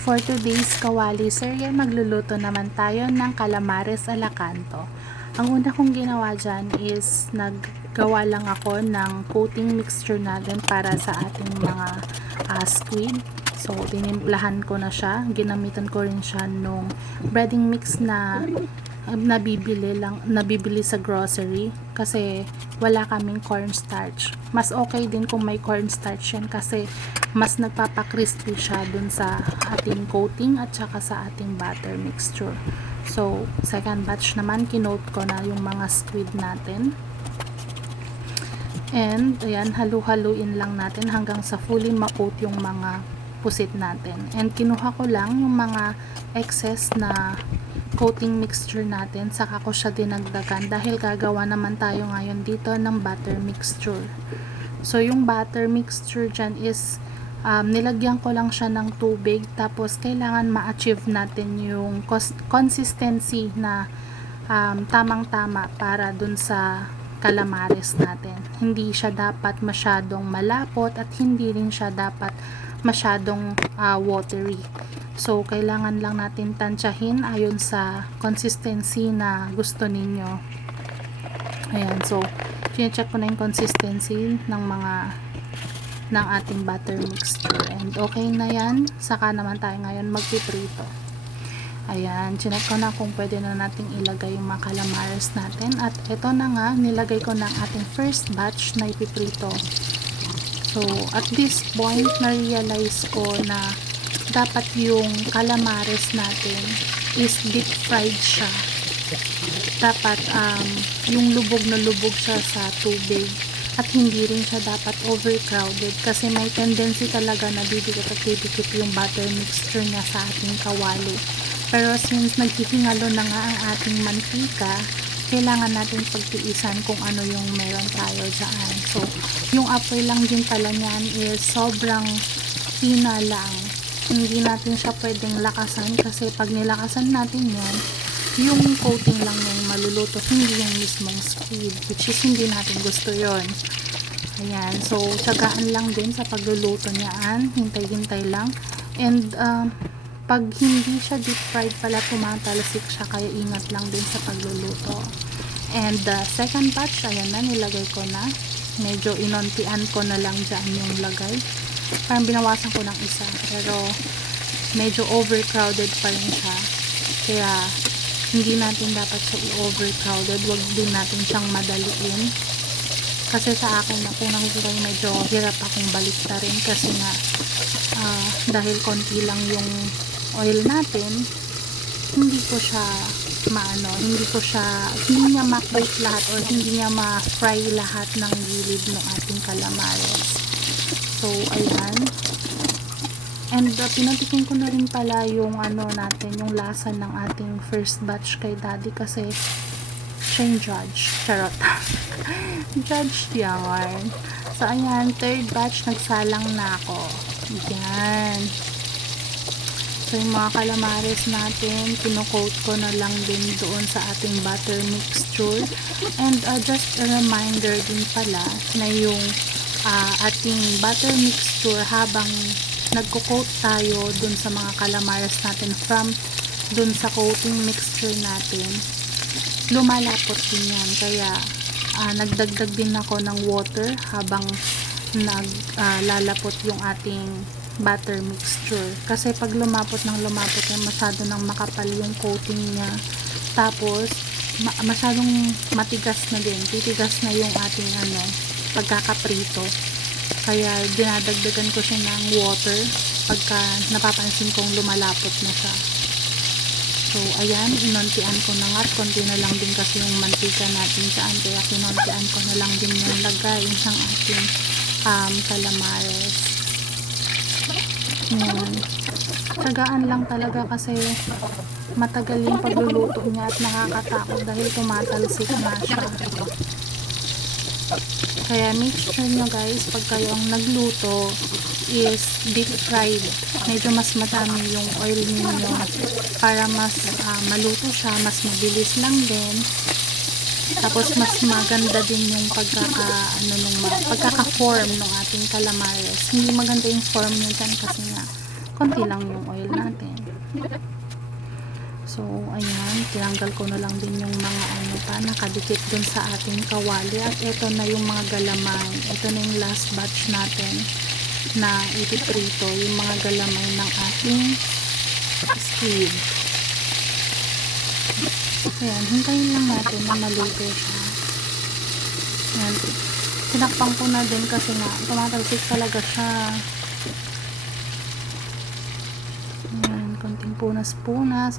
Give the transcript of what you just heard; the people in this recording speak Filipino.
For today's kawali serye, magluluto naman tayo ng calamares a la canto. Ang una kong ginawa dyan is naggawa lang ako ng coating mixture natin para sa ating mga squid. So, tinimplahan ko na siya. Ginamitan ko rin siya nung breading mix na nabibili sa grocery kasi wala kaming cornstarch. Mas okay din kung may cornstarch yan kasi mas nagpapa-crispy siya dun sa ating coating at saka sa ating butter mixture. So, second batch naman, kinote ko na yung mga squid natin. And, ayan, halu-haluin lang natin hanggang sa fully ma-coat yung mga pusit natin. And, kinuha ko lang yung mga excess na coating mixture natin, saka ko siya dinagdagan dahil gagawa naman tayo ngayon dito ng butter mixture. So, yung butter mixture dyan is nilagyan ko lang siya ng tubig, tapos kailangan ma-achieve natin yung consistency na tamang-tama para dun sa calamares natin. Hindi siya dapat masyadong malapot at hindi rin siya dapat masyadong watery. So, kailangan lang natin tansyahin ayon sa consistency na gusto ninyo. Ayan, so, chinecheck ko na yung consistency ng ating butter mixture. And okay na yan. Saka naman tayo ngayon magpiprito. Ayan, chineck ko na kung pwede na nating ilagay yung mga calamares natin. At ito na nga, nilagay ko na ating first batch na ipiprito. So, at this point, na-realize ko na dapat yung calamares natin is deep fried siya. Dapat yung lubog na lubog siya sa tubig. At hindi rin siya dapat overcrowded kasi may tendency talaga na didikit at didikit yung butter mixture niya sa ating kawali. Pero since naghihingalo na nga ang ating mantika, kailangan natin pagtiisan kung ano yung meron tayo dyan. So, yung apoy lang din pala niyan is sobrang hina lang. Hindi natin siya pwedeng lakasan kasi pag nilakasan natin yan, yung coating lang yung maluluto, hindi yung mismong squid, which is hindi natin gusto yon. Ayan, so tiyagaan lang din sa pagluluto niyaan, hintay-hintay lang. And pag hindi siya deep fried pala, tumatalsik siya, kaya ingat lang din sa pagluluto. And second batch, ayan na, nilagay ko na. Medyo inontian ko na lang dyan yung lagay. Parang binawasan ko ng isa, pero medyo overcrowded pa rin siya. Kaya hindi natin dapat siya i-overcrowded. Huwag din natin siyang madaliin. Kasi sa akin, kung nakikita nyo, medyo hirap akong baliktarin kasi nga dahil konti lang yung oil natin, hindi niya ma-coat lahat or hindi niya ma-fry lahat ng gilid ng ating calamares. So, ayan. And pinatikin ko na rin pala yung yung lasa ng ating first batch kay daddy kasi siya yung judge. Charot. Judge yan. So, ayan, third batch, nagsalang na ako. Ayan. So, yung mga calamares natin, kino-coat ko na lang din doon sa ating butter mixture. And just a reminder din pala na yung ating butter mixture habang nagko-coat tayo dun sa mga calamares natin from dun sa coating mixture natin, lumalapot din yan. Kaya nagdagdag din ako ng water habang naglalapot yung ating butter mixture. Kasi pag lumapot yan, masyado nang makapal yung coating niya. Tapos masyadong matigas na din. Titigas na yung ating pagkakaprito. Kaya dinadagdagan ko siya ng water pagka napapansin kong lumalapot na siya. So, ayan, inontian ko na nga. Konti na lang din kasi yung mantika natin dyan. Kaya kinontian ko na lang din yung lagay ng ating calamares. Ayan. Tagaan lang talaga kasi matagal yung pagluluto niya at nakakatakot dahil tumatalsik na siya. Kaya make sure nyo guys, pag kayong nagluto is deep fried. Medyo mas madami yung oil ninyo para mas maluto siya, mas mabilis lang din. Tapos mas maganda din yung pagkaka-form ng ating calamares. Hindi maganda yung form niya dyan kasi nga konti lang yung oil natin. So, ayan, tinanggal ko na lang din yung mga ano pa, nakadikit dun sa ating kawali. At ito na yung mga galamay. Ito na yung last batch natin na ipiprito, yung mga galamay ng ating squid. Ayan, hintayin lang natin na maluto siya. Ayan, tinakpang ko na din kasi nga, tumatalsik talaga siya. Ayan, konting punas-punas.